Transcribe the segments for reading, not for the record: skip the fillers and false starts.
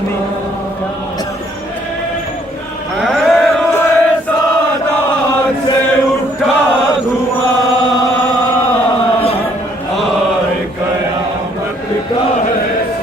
जवानी से उठा धुआं आए कयामत का है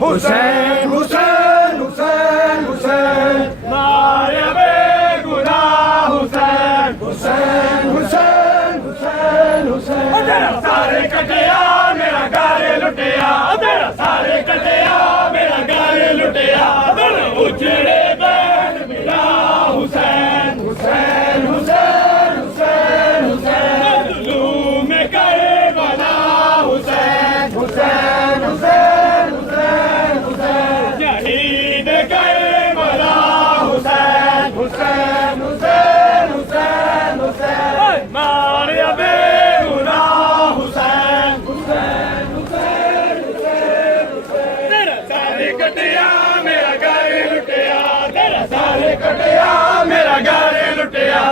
हुसैन हुसैन हुसैन हुसैन मारे बेगुनाह हुसैन हुसैन हुसैन हुसैन हुसैन तेरा सारे कटिया मेरा गारे लुटिया तेरा सारे कटिया मेरा गारे लुटिया उजड़े बैठ मिला हुसैन हुसैन हुसैन हुसैन हुसैन मजलूम में करे बना हुसैन हुसैन हुसैन हुसैन हुसैन हुसैन हुसैन मारिया बेगुनाह हुसैन हुसैन हुसैन हुसैन तेरा सारे कटिया मेरा गारे लुटिया तेरा सारे कटिया मेरा गारे लुटिया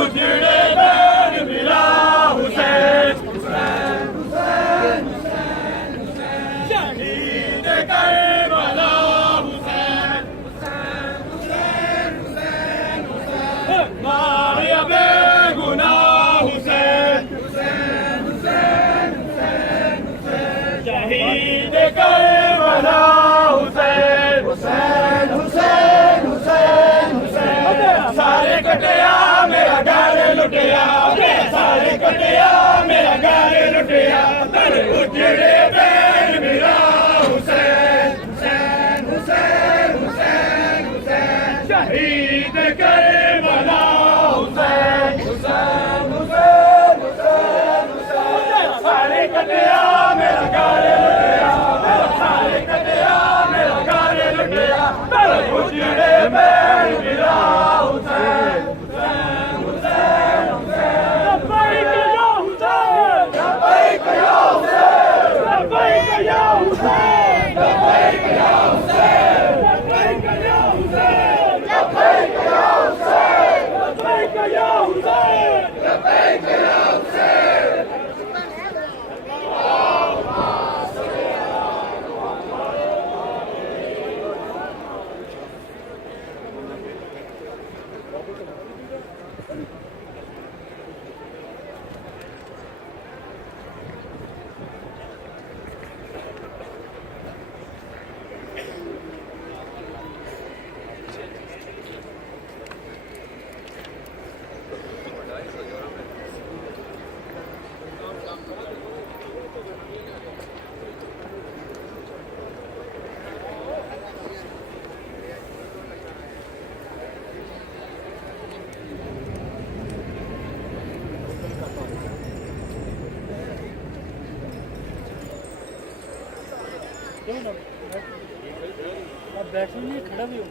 उजड़े बैठ मिला हुसैन हुसैन हुसैन हुसैन शहीद करबला मारिया बेगुनाह हुसैन हुसैन हुसैन हुसैन हुसैन शहीद करबला हुसैन हुसैन हुसैन हुसैन हुसैन सारे कटिया मेरा गारे लुटिया सारे कटिया मेरा गारे लुटिया उजड़े बैठ मिला हुसैन हुसैन हुसैन हुसैन हुसैन शहीद करबला हुसैन हुसैन हुसैन हुसैन हुसैन सारे कटिया मेरा गारे लुटिया सारे कटिया मेरा गारे लुटिया उजड़े बैठ मिला हुसैन हुसैन हुसैन हुसैन लब्बैक या हुसैन लब्बैक या हुसैन लब्बैक या हुसैन लब्बैक या हुसैन लब्बैक या हुसैन लब्बैक या हुसैन लब्बैक या हुसैन लब्बैक या हुसैन बैठने खड़ा भी हो